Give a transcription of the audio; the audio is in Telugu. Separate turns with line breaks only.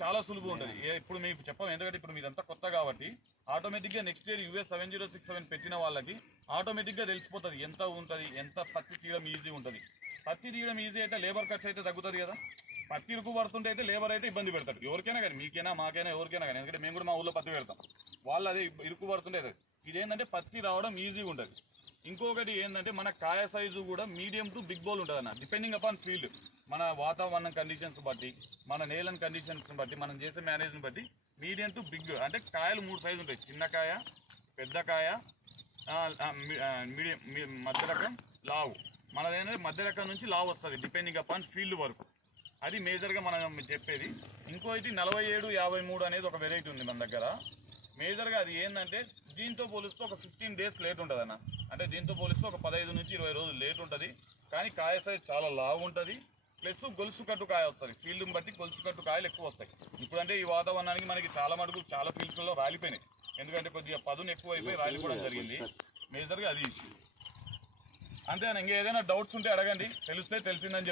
చాలా సులువు ఉంటుంది. ఏ- ఇప్పుడు మీకు చెప్పాం ఎందుకంటే ఇప్పుడు మీదంతా కొత్త కాబట్టి ఆటోమేటిక్గా next year US seven zero six seven పెట్టిన వాళ్ళకి ఆటోమేటిక్గా తెలిసిపోతుంది ఎంత ఉంటుంది ఎంత పత్తి తీయడం ఈజీ ఉంటుంది. పత్తి తీయడం ఈజీ అయితే లేబర్ ఖర్చు అయితే తగ్గుతుంది కదా. పత్తి ఇరుకు పడుతుంటే అయితే లేబర్ అయితే ఇబ్బంది పెడతారు. ఎవరికైనా కానీ మీకైనా మాకైనా ఎవరికైనా కానీ ఎందుకంటే మేము కూడా మా ఊళ్ళో పత్తి పెడతాం. వాళ్ళు అదే ఇరుకు పడుతుంటే ఇదేంటంటే పత్తి రావడం ఈజీగా ఉంటుంది. ఇంకొకటి ఏంటంటే మన కాయ సైజు కూడా మీడియం టు బిగ్ బౌల్ ఉంటుంది అన్న డిపెండింగ్ అపాన్ ఫీల్డ్ మన వాతావరణం కండిషన్స్ బట్టి మన నేలని కండిషన్స్ బట్టి మనం చేసే మేనేజ్ని బట్టి మీడియం టు బిగ్ అంటే కాయలు మూడు సైజు ఉంటాయి. చిన్న కాయ పెద్ద కాయ మీడియం మధ్య రకం లావు. మనదేంటంటే మధ్య రకం నుంచి లావు వస్తుంది డిపెండింగ్ అపాన్ ఫీల్డ్ వరకు. అది మేజర్గా మనం చెప్పేది. ఇంకో అయితే నలభై ఏడు యాభై మూడు అనేది ఒక వెరైటీ ఉంది మన దగ్గర. మేజర్గా అది ఏంటంటే దీంతో పోలిస్తే ఒక ఫిఫ్టీన్ డేస్ లేట్ ఉంటుంది అన్న అంటే దీంతో పోలిస్తే ఒక పదహైదు నుంచి ఇరవై రోజులు లేట్ ఉంటుంది. కానీ కాయ సైజ్ చాలా లావు ఉంటుంది. ప్లస్ గొలుసు కట్టు కాయ వస్తుంది. ఫీల్డ్ని బట్టి గొలుసు కట్టు కాయలు ఎక్కువ వస్తాయి. ఇప్పుడంటే ఈ వాతావరణానికి మనకి చాలా మటుకు చాలా ఫీల్డ్స్లో రాలిపోయినాయి. ఎందుకంటే కొద్దిగా పదును ఎక్కువ అయిపోయి రాలిపోవడం జరిగింది. మేజర్గా అది ఇష్యూ అంతే ఇంకా ఏదైనా డౌట్స్ ఉంటే అడగండి. తెలిస్తే తెలిసిందని చెప్తాను